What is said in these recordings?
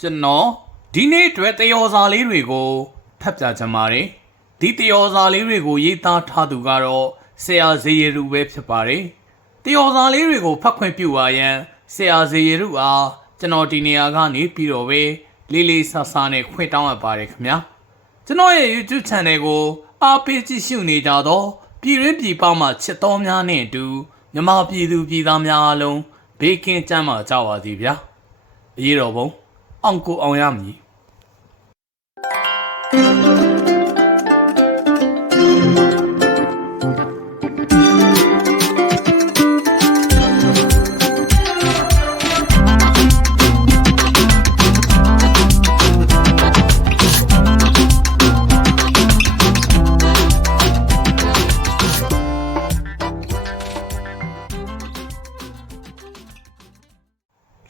ကျွန်တော်ဒီနေ့အတွက်တယောစာလေးတွေကိုဖတ်ပြချင်ပါတယ်ဒီတယောစာလေးတွေကိုရေးသားထားသူကတော့ဆရာဇေယျရုပဲဖြစ်ပါတယ်တယောစာလေးတွေကိုဖတ်ခွင့်ပြုပါရန်ဆရာဇေယျရုအားကျွန်တော်ဒီနေရာကနေပြီးတော့ပဲလေးလေးဆဆနဲ့ခွင့်တောင်းအပ်ပါတယ်ခင်ဗျာကျွန်တော်ရဲ့ YouTube Channel ကိုအားပေးကြည့်ရှုနေကြတော့ပြည်ရင်းပြည်ပမှချစ်တော်များနဲ့အတူမြမပြည်သူပြည်သားများအားလုံးဘေးကင်းကြမ်းမှကြပါစေဗျာအရေးတော်ပုံ အောင်ကိုအောင်ရမည်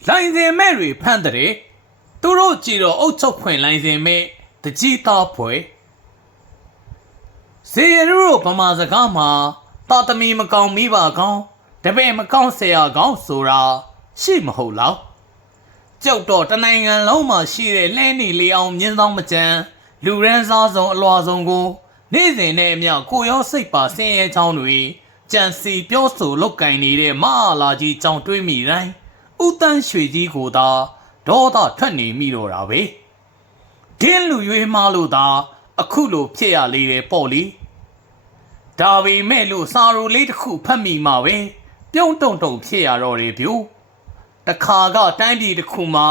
လိုင်စင်မဲ့တွေဖမ်းတဲ့ သူတို့ကြည်တော့အုတ်ချုပ်ခွင်လိုင်စင်မဲ့တကြီးသားဖွယ်ဇေယျတို့ဗမာစကားမှာတာသမီမကောင်းမိပါကောင်းတပည့်မကောင်းဆရာကောင်းဆိုတာရှိမဟုတ်လားကြောက်တော့တနိုင်ငံလုံးမှာရှိတဲ့လဲနေလေအောင်မြင်းဆောင်မကြမ်းလူရန်စားဆုံးအလွာဆုံးကို နေ့စဉ်နဲ့အမျှကိုရောစိတ်ပါဆင်းရဲချောင်းတွေကြံစီပြောဆိုလောက်ကင်နေတဲ့မအားလာကြီးကြောင်တွေးမိတိုင်းဥတန်းရွှေကြီးကိုသာ ဒေါသထွက်နေမိတော့တာပဲဒင်းလူရွေးမှလို့သာအခုလိုဖြစ်ရလေတယ်ပေါ့လေဒါပေမဲ့လို့စာရိုလေးတစ်ခုဖတ်မိမှာပဲပြုံးတုံတုံဖြစ်ရတော့တယ်ဗျို့တခါကတိုင်းပြည်တစ်ခုမှာ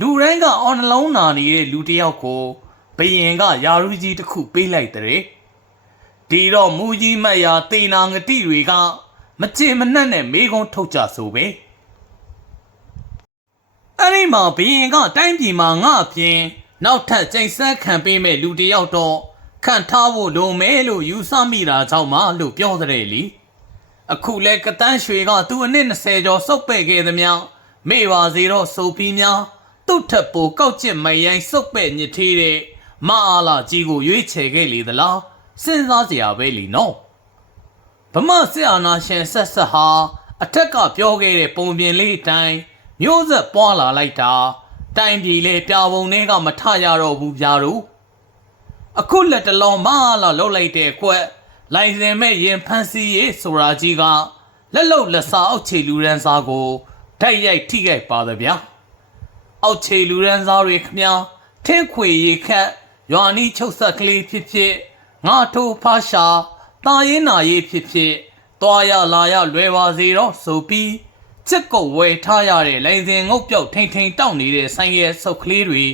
လူရန်ကအော်နှလုံးနာနေတဲ့လူတစ်ယောက်ကိုဘယင်ကယာရူကြီးတစ်ခုပေးလိုက်တဲ့ဒီတော့မူကြီးမတ်ရာတေနာငတိတွေက မချေမနှက်နဲ့မေကုံးထုတ်ကြဆိုပဲ အဲ့ဒီမှာဘရင်ကတိုင်းပြည်မှာငါအပြင်နောက်ထပ်ကျိန်ဆက်ခံပေးမဲ့လူတစ်ယောက်တော့ခံထားဖို့လိုမဲလို့ယူဆမိတာကြောင့်မှလို့ပြောတဲ့လေအခုလဲကတန်းရွှေကသူ့အနည်း20ကျော်စုပ်ပဲ့ခဲ့သမျှမေ့ပါစေတော့ဆိုပြီးများသူ့ထက်ပိုကောက်ကျစ်မယိုင်းစုပ်ပဲ့ညစ်သေးတဲ့မအားလာကြီးကိုရွေးချယ်ခဲ့လေသလားစဉ်းစားစရာပဲလीနော်ဗမာစစ်အာဏာရှင်ဆက်ဆက်ဟာအထက်ကပြောခဲ့တဲ့ပုံပြင်လေးအတိုင်း မျိုးဆက်ပွားလာလိုက်တာတိုင်ပြည်လေပြပုံတွေကမထရတော့ဘူးဗျာတို့အခုလက်တလုံးမလာလှုပ်လိုက်တဲ့ကွက်လိုင်စင်မဲ့ရင်ဖန်းစီရေးဆိုတာကြီးကလက်လုံလက်စားအောက်ခြေလူရန်စားကိုဓာတ်ရိုက်ထိခိုက်ပါသဗျာအောက်ခြေလူရန်စားတွေခမထင်းခွေရီခတ်ရွာနီးချုပ်ဆက်ကလေးဖြစ်ဖြစ်ငါထိုးဖားရှာတာရင်နာရေးဖြစ်ဖြစ်သွားရလာရလွယ်ပါစေတော့ဆိုပြီး ချစ်ကုတ်ဝဲထားရတဲ့လိုင်စင်ငုတ်ပြောက်ထိန်ထိန်တောက်နေတဲ့ဆိုင်ရဲ့ဆုပ်ကလေးတွေ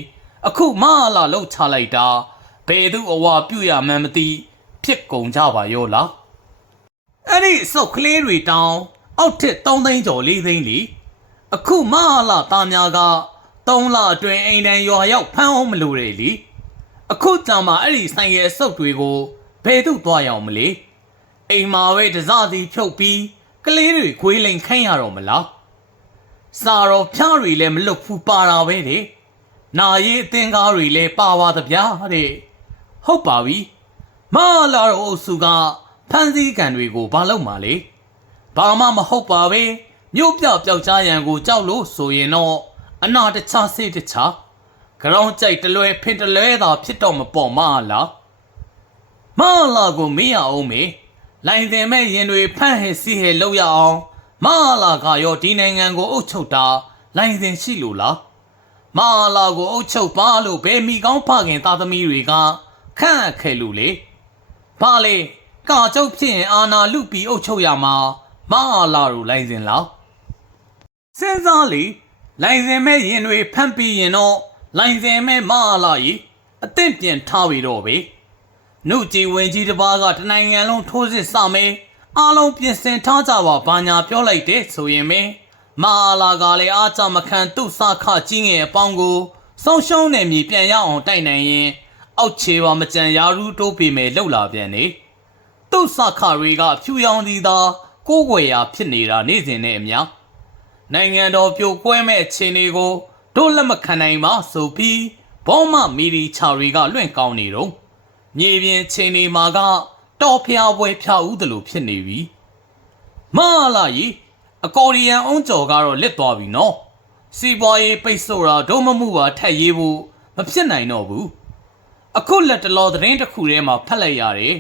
အခုမလာလှုပ်ချလိုက်တာဘယ်သူအဝါပြုတ်ရမှန်းမသိဖြစ်ကုန်ကြပါရောလားအဲ့ဒီဆုပ်ကလေးတွေတောင်းအောက်ထစ်3သိန်းကျော်4သိန်းလီအခုမလာသားများက3လအတွင်းအိမ်တန်းရွာရောက်ဖမ်းအောင်မလို့တယ်လီအခုတံမှာအဲ့ဒီဆိုင်ရဲ့စုပ်တွေကိုဘယ်သူသွားရအောင်မလဲအိမ်မှာပဲတစစီဖြုတ်ပြီး ကလေးတွေခွေးလိန်ခိုင်းရတော့မလားစာတော်ဖျားတွေလည်းမလွတ်ဘူးပါတာပဲတဲ့နာရီအသင်္ကားတွေလည်းပါပါသဗျာတဲ့ဟုတ်ပါပြီမလာတော့အုပ်စုကဖန်စည်းကန်တွေကိုဘာလုပ်မှာလဲဘာမှမဟုတ်ပါပဲမြို့ပြောက်ပျောက်ကြားရန်ကိုကြောက်လို့ဆိုရင်တော့အနာတခြားစေးတခြားကရောင်းကြိုက်တလွဲဖင်တလွဲသာဖြစ်တော့မပေါ်မလားမလာကိုမေးရအောင်မေ လိုင်တင်မဲ့ရင်တွေဖန့်ဟဲစီဟဲလောက်ရအောင်မလာကရောဒီနိုင်ငံကိုအုပ်ချုပ်တာလိုင်တင်ရှိလို့လားမလာကိုအုပ်ချုပ်ပါလို့ဘယ်မိကောင်းဖခင်သားသမီးတွေကခန့်အပ်ခဲ့လို့လေဘာလေကာကျုပ်ဖြစ်ရင်အာနာလူပြီးအုပ်ချုပ်ရမှာမလာတို့လိုင်စင်လားစဉ်းစားလေလိုင်စင်မဲ့ရင်တွေဖမ်းပြီးရင်တော့လိုင်စင်မဲ့မအားလာကြီးအသင့်ပြန်ထားပြီးတော့ပဲ နှုတ်ကြည်ဝင်ကြီးတစ်ပါးကတနိုင်ငံလုံးထိုးစစ်စမယ်အားလုံးပြင်ဆင်ထားကြပါဘာညာပြောလိုက်တဲ့ဆိုရင်ပဲမအားလာကလည်းအားကြမခံသူ့စခကြီးငယ်အပေါင်းကိုဆုံးရှုံးနေမြည်ပြန်ရအောင်တိုက်နိုင်ရင် အောက်ခြေပါမကြံရာရူးတိုးပေမဲ့လှုပ်လာပြန်နေသူ့စခတွေကဖြူရောင်သည်သာကိုးကွယ်ရာဖြစ်နေတာနေ့စဉ်နဲ့အမျှနိုင်ငံတော်ပြိုကွဲမဲ့အခြေအနေကိုတို့လက်မခံနိုင်ပါဆိုပြီးဘောမမီဒီချာတွေကလွင့်ကောင်းနေတော့ မြေပြင်အခြေအနေမှာကတော်ဖျားပွဲဖျားဦးတယ်လို့ဖြစ်နေပြီမလာကြီးအကော်ရီယန်အုံးကြော်ကတော့လက်သွားပြီနော်စီးပွားရေးပိတ်ဆို့တာဒုမမှုပါထက်ရေးဖို့မဖြစ်နိုင်တော့ဘူးအခုလက်တလောသတင်းတစ်ခုထဲမှာဖတ်လိုက်ရတယ်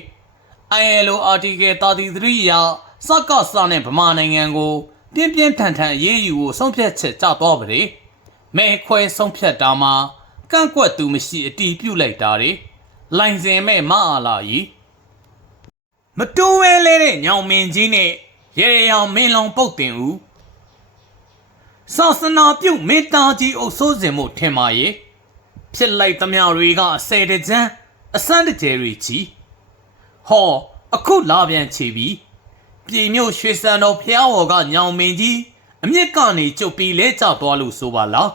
ILO article 33ရာစကစနဲ့ဗမာနိုင်ငံကိုပြင်းပြင်းထန်ထန်အရေးယူဖို့ဆုံးဖြတ်ချက်ကြသွားပါလေမဲခွဲဆုံးဖြတ်တာမှာကန့်ကွက်သူမရှိအတီးပြုတ်လိုက်တာတွေ လိုင်စင်မဲ့မအားလာကြီးမတိုးဝဲလဲတဲ့ညောင်မင်းကြီးနဲ့ရေရရောင်မင်းလောင်ပုတ်တင်ဦးစာစနာပြုတ်မေတ္တာကြီးအုပ်ဆိုးစင်မှုထင်ပါရဲ့ဖြစ်လိုက်သမျှတွေကအစဲတကြမ်းအစမ်းတကျဲတွေချီဟောအခုလာပြန်ချီပြီပြည်မြို့ရွှေစံတော်ဖျားဝေါ်ကညောင်မင်းကြီးအမြင့်ကနေကျုပ်ပြီးလဲကျသွားလို့ဆိုပါလား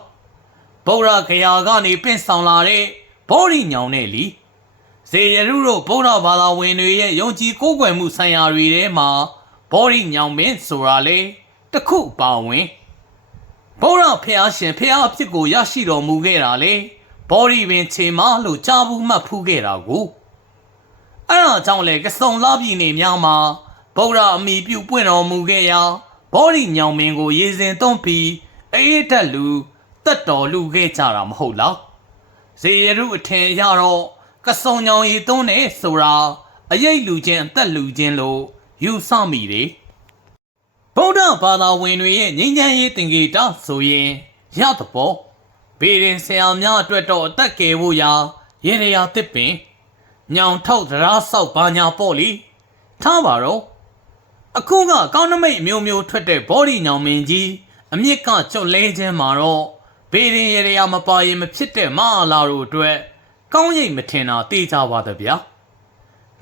ဗုဒ္ဓဂယာကနေပင့်ဆောင်လာတဲ့ဘောရီညောင်နဲ့လီ ဇေယရုတို့ဗုဒ္ဓဘာသာဝင်တွေရဲ့ယုံကြည်ကိုးကွယ်မှုဆိုင်ရာတွေထဲမှာဘောရီညောင်မင်းဆိုတာလေတစ်ခုပါဝင်ဗုဒ္ဓဖျားရှင်ဖျားအဖြစ်ကိုရရှိတော်မူခဲ့တာလေဘောရီပင်ခြေမလို့ကြားဘူးမှတ်ဖူးခဲ့တာကိုအဲ့ဒါကြောင့်လေကစုံလာပြည်နေများမှာဗုဒ္ဓအမိပြုပွင့်တော်မူခဲ့ရာဘောဓိညောင်မင်းကိုရေစင်သွန်းပြီးအေးတက်လူတက်တော်လူခဲ့ကြတာမဟုတ်လားဇေယရုအထင်ရတော့ ကစုံညောင်ရီသွန်းနေဆိုတာအရိတ်လူချင်းအသက်လူချင်းလို့ယူဆမိတယ်ဗုဒ္ဓဘာသာဝင်တွေရဲ့ငြိမ်းချမ်းရေးတင်ကေတာဆိုရင်ရသဘောဘေးရင်ဆရာများအတွက်တော့အသက်ကယ်ဖို့ရာရေရရာတစ်ပင်ညောင်ထောက်သရားဆောက်ဘာညာပေါ့လေထားပါတော့အခုကကောင်းနမိတ်အမျိုးမျိုးထွက်တဲ့ဘောဒီညောင်မင်းကြီးအမြင့်ကကျွတ်လဲခြင်းမှာတော့ဘေးရင်ရရမပါရင်မဖြစ်တဲ့မအားလာတို့အတွက် ကောင်းရိပ်မထင်တာသိကြပါသဗျာ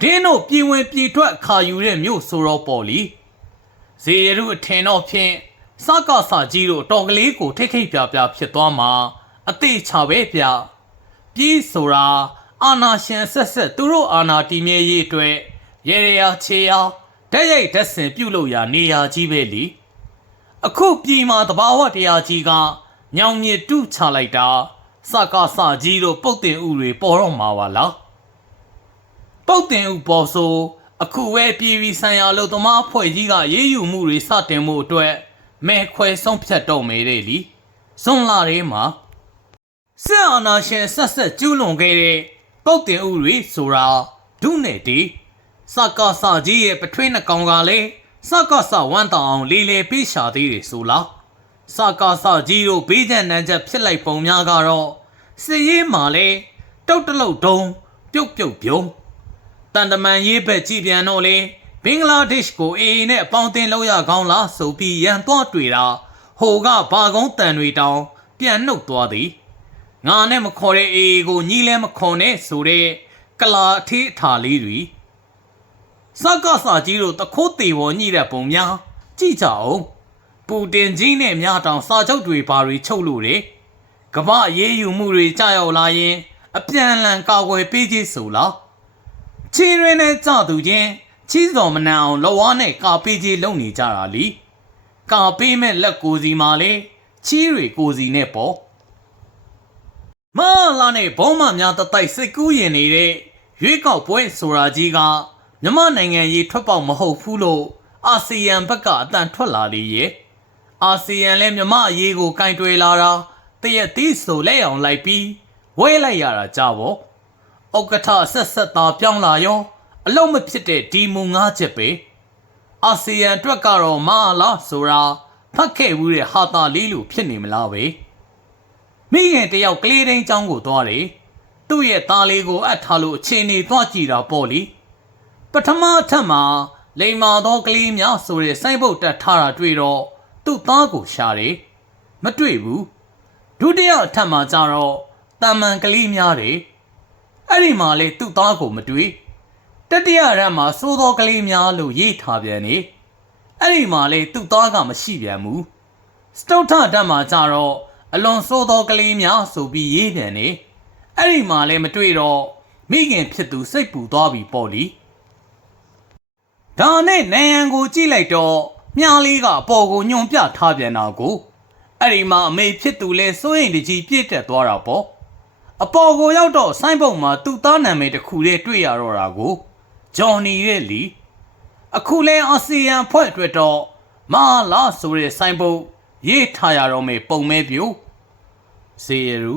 ဒင်းတို့ပြည်ဝင်ပြည်ထွက်ခါယူတဲ့မြို့ဆိုတော့ပေါ့လေဇေယရုအထင်တော့ဖြင့်စကားစာကြီးတို့တော်ကလေးကိုထိတ်ခိတ်ပြပြဖြစ်သွားမှာအသေးချပဲဗျာပြည်ဆိုတာအာနာရှင်ဆက်ဆက်သူတို့အာနာတီမြဲရေးအတွက်ရေရရာခြေရာဓာတ်ရိုက်ဓာတ်ဆင်ပြုတ်လို့ရနေရာကြီးပဲလीအခုပြည်မှာတဘာဝတရားကြီးကညောင်မြစ်တုချလိုက်တာ စကားစကြီးတို့ပုတ်တင်ဥတွေပေါ်တော့မှာပါလားပုတ်တင်ဥပေါ်ဆိုအခုဝဲပြည်ပြီးဆိုင်ရာလို့သမားအဖွဲ့ကြီးကရေးယူမှုတွေစတင်မှုအတွက်မဲခွဲဆုံးဖြတ်တော့မယ်လေလीဇွန်လထဲမှာစစ်အာဏာရှင်ဆက်ဆက်ကျူးလွန်ခဲ့တဲ့ပုတ်တင်ဥတွေဆိုတာဒုနဲ့တီစကားစကြီးရဲ့ပထွေးနှကောင်ကလည်းစကားစဝမ်းတောင်အောင်လေးလေးပေးရှာသေးတယ်ဆိုလား စကားစကြီးတို့ဘေးကျန်နန်းချက်ဖြစ်လိုက်ပုံများကတော့စစ်ရေးမှာလဲတုတ်တလုတ်တုံးပြုတ်ပြုတ်ပြုံးတန်တမန်ရေးဘက်ကြည်ပြန်တော့လေဘင်္ဂလားဒေ့ရှ်ကိုအေအေနဲ့အပေါင်းအသင်းလောက်ရကောင်းလားဆိုပြီးရန်သွားတွေ့တာဟိုကဘာကုန်းတန်တွေတောင် ပြန်နှုတ်သွားသည်ငါနဲ့မခေါ်တဲ့အေအေကိုညီလဲမခေါ်နဲ့ဆိုတဲ့ကလာအထေးအထာလေးတွေစကားစာကြီးတို့တခိုးတေပေါ်ညှိတဲ့ပုံများကြည့်ကြအောင် ပူတင်ကြီးနဲ့များတောင်စာချုပ်တွေပါတွေချုပ်လို့တယ်ကမ္ဘာအရေးယူမှုတွေကြာရောက်လာရင် အပြန်အလှန်ကာကွယ်ပေးခြင်းဆိုလားချီရင်းနဲ့ကြသူချင်းချီးစော်မနန်အောင်လောဝါနဲ့ကာပေးခြင်းလုပ်နေကြတာလीကာပေးမဲ့လက်ကိုစီမှာလေချီးတွေကိုစီနဲ့ပေါ့မလာနဲ့ဘုံမများတတိုက်စိတ်ကူးရင်နေတဲ့ရွေးကောက်ပွဲဆိုတာကြီးကမြမနိုင်ငံရေးထွက်ပေါက်မဟုတ်ဘူးလို့အာဆီယံဘက်ကအတန်ထွက်လာလေရဲ့ အာဆီယံလည်းမြမအရေးကိုကင်တွယ်လာတာတရက်သီးဆိုလက်အောင်လိုက်ပြီးဝဲလိုက်ရတာကြပေါ့ဥက္ကဋ္ဌဆက်ဆက်သားပြောင်းလာရောအလုံးမဖြစ်တဲ့ဒီမူငါးချက်ပဲအာဆီယံအတွက်ကတော့မလားဆိုတာဖတ်ခဲ့ဘူးတဲ့ဟာတာလေးလိုဖြစ်နေမလားပဲမိခင်တယောက်ကလေးတိုင်းចောင်းကိုသွားတယ်။သူ့ရဲ့သားလေးကိုအပ်ထားလို့အခြေအနေသွားကြည့်တာပေါ့လေ။ပထမအထက်မှာလိန်မာသောကလေးများဆိုတဲ့စိုက်ဘုတ်တက်ထားတာတွေ့တော့ သူ့သားကိုရှာတယ်။မတွေ့ဘူး။ဒုတိယအထက်မှာကျတော့တာမန်ကလေးများတယ်။အဲ့ဒီမှာလေသူ့သားကိုမတွေ့။တတိယရက်မှာစိုးသောကလေးများလို့ရေးထားပြန်နေ။အဲ့ဒီမှာလေသူ့သားကမရှိပြန်ဘူး။စတုထဓာတ်မှာကြတော့အလွန်ဆိုးသောကလေးများဆိုပြီးရေးပြန်နေအဲ့ဒီမှာလည်းမတွေ့တော့မိခင်ဖြစ်သူစိတ်ပူသွားပြီပေါ့လीဒါနဲ့နယံကိုကြည့်လိုက်တော့ မြားလေးကအပေါ်ကိုညွန်ပြထားပြန်တာကိုအဲ့ဒီမှာအမေဖြစ်သူလဲစိုးရင်တကြီးပြည့်တက်သွားတာပေါ့အပေါ်ကိုရောက်တော့ဆိုင်းပုံမှာသူ့သားနာမည်တစ်ခုလေးတွေ့ရတော့တာကိုဂျော်နီရဲ့လီအခုလဲအာဆီယံဖွဲ့အတွက်တော့မာလာဆိုတဲ့ဆိုင်ပုတ်ရေးထားရတော့မယ်ပုံမဲပြိုဇေယရူ